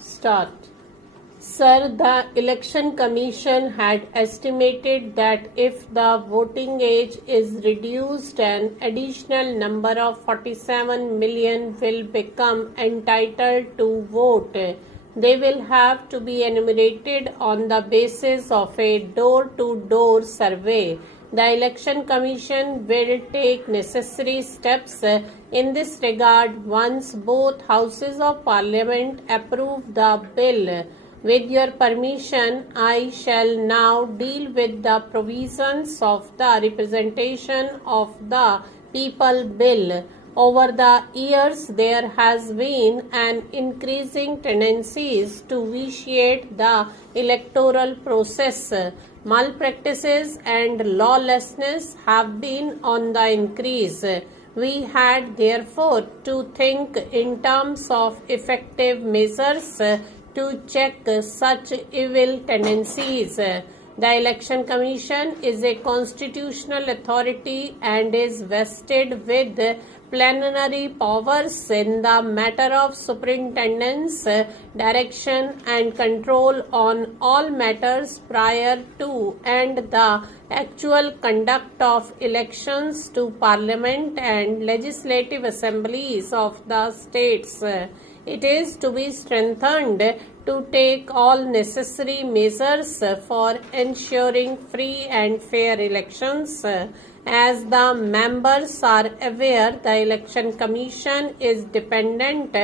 Start. Sir, the Election Commission had estimated that if the voting age is reduced, an additional number of 47 million will become entitled to vote. They will have to be enumerated on the basis of a door-to-door survey. The Election Commission will take necessary steps in this regard once both houses of Parliament approve the bill. With your permission, I shall now deal with the provisions of the Representation of the People Bill. Over the years, there has been an increasing tendency to vitiate the electoral process. Malpractices and lawlessness have been on the increase. We had therefore to think in terms of effective measures to check such evil tendencies. The Election Commission is a constitutional authority and is vested with plenary powers in the matter of superintendence, direction and control on all matters prior to and the actual conduct of elections to Parliament and legislative assemblies of the states. It is to be strengthened to take all necessary measures for ensuring free and fair elections. As the members are aware, the Election Commission is dependent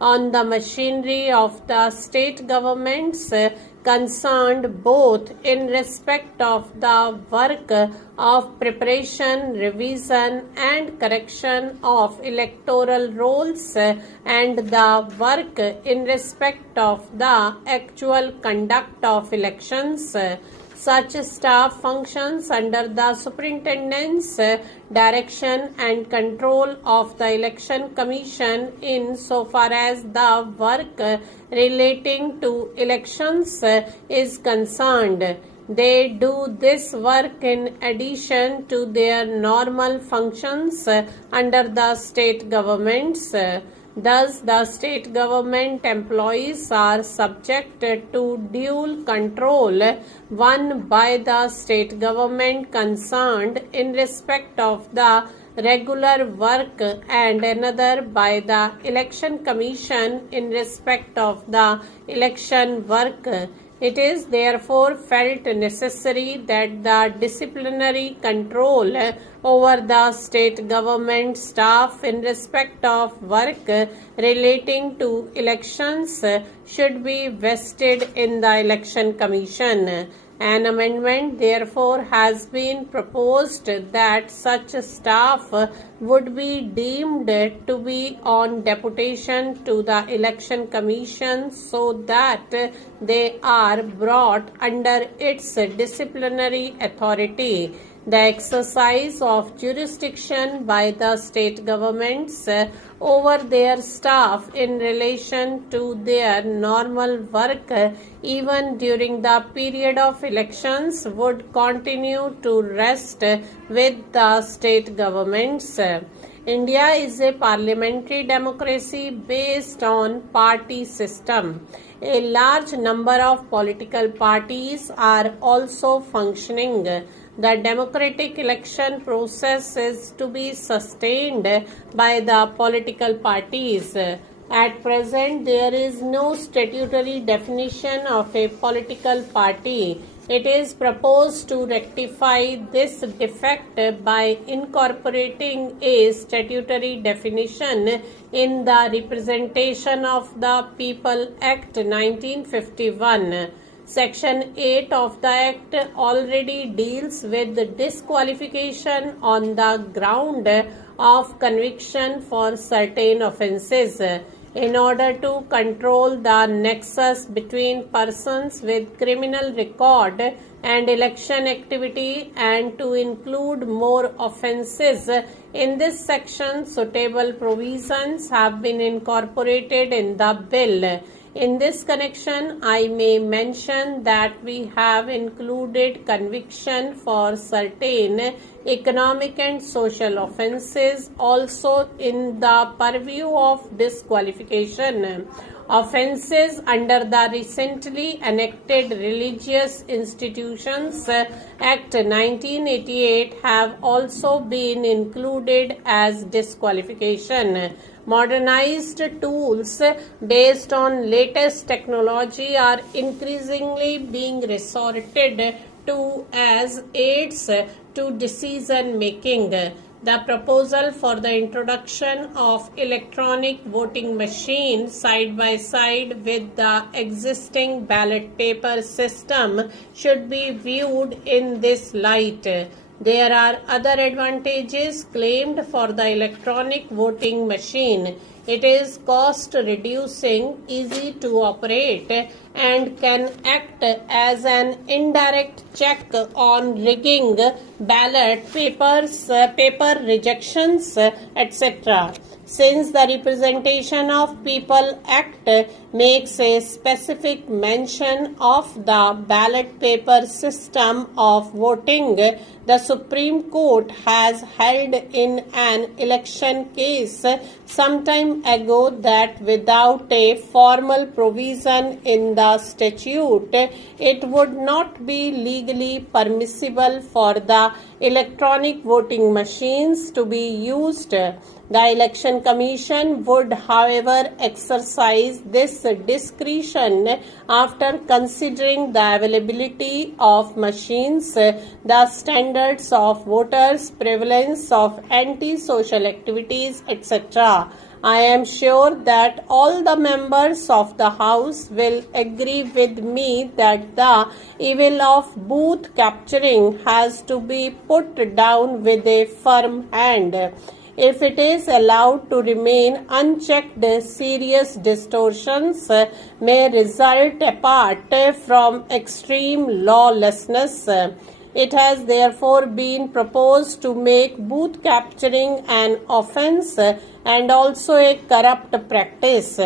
on the machinery of the state governments concerned both in respect of the work of preparation, revision and correction of electoral rolls and the work in respect of the actual conduct of elections. Such staff functions under the superintendence, direction and control of the Election Commission in so far as the work relating to elections is concerned. They do this work in addition to their normal functions under the state governments. Thus, the state government employees are subjected to dual control, one by the state government concerned in respect of the regular work and another by the Election Commission in respect of the election work. It is therefore felt necessary that the disciplinary control over the state government staff in respect of work relating to elections should be vested in the Election Commission. An amendment therefore has been proposed that such staff would be deemed to be on deputation to the Election Commission so that they are brought under its disciplinary authority. The exercise of jurisdiction by the state governments over their staff in relation to their normal work even during the period of elections would continue to rest with the state governments. India is a parliamentary democracy based on party system. A large number of political parties are also functioning. The democratic election process is to be sustained by the political parties. At present, there is no statutory definition of a political party. It is proposed to rectify this defect by incorporating a statutory definition in the Representation of the People Act 1951. Section 8 of the Act already deals with disqualification on the ground of conviction for certain offences. In order to control the nexus between persons with criminal record and election activity and to include more offences in this section, suitable provisions have been incorporated in the bill. In this connection, I may mention that we have included conviction for certain economic and social offences also in the purview of disqualification. Offences under the recently enacted Religious Institutions Act 1988 have also been included as disqualification. Modernized tools based on latest technology are increasingly being resorted to as aids to decision making. The proposal for the introduction of electronic voting machines side by side with the existing ballot paper system should be viewed in this light. There are other advantages claimed for the electronic voting machine. It is cost reducing, easy to operate, and can act as an indirect check on rigging, ballot papers, paper rejections, etc. Since the Representation of People Act makes a specific mention of the ballot paper system of voting, the Supreme Court has held in an election case some time ago that without a formal provision in the statute, it would not be legally permissible for the electronic voting machines to be used. The Election Commission would, however, exercise this discretion after considering the availability of machines, the standards of voters, prevalence of anti-social activities, etc. I am sure that all the members of the House will agree with me that the evil of booth capturing has to be put down with a firm hand. If it is allowed to remain unchecked, serious distortions may result apart from extreme lawlessness. It has therefore been proposed to make booth capturing an offence and also a corrupt practice.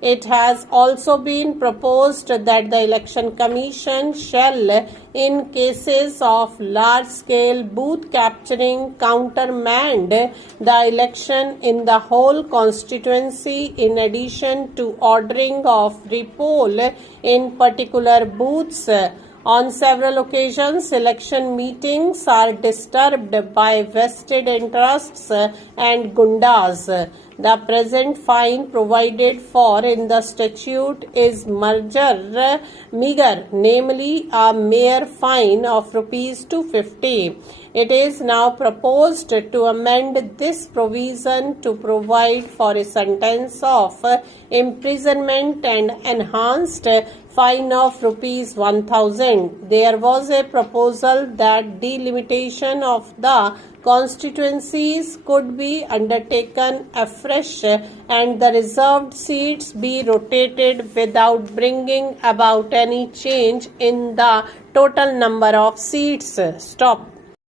It has also been proposed that the Election Commission shall, in cases of large-scale booth capturing, countermand the election in the whole constituency in addition to ordering of repoll in particular booths. On several occasions, election meetings are disturbed by vested interests and gundas. The present fine provided for in the statute is meager, namely a mere fine of Rs 250. It is now proposed to amend this provision to provide for a sentence of imprisonment and enhanced fine of Rs 1000. There was a proposal that delimitation of the constituencies could be undertaken afresh and the reserved seats be rotated without bringing about any change in the total number of seats. Stop.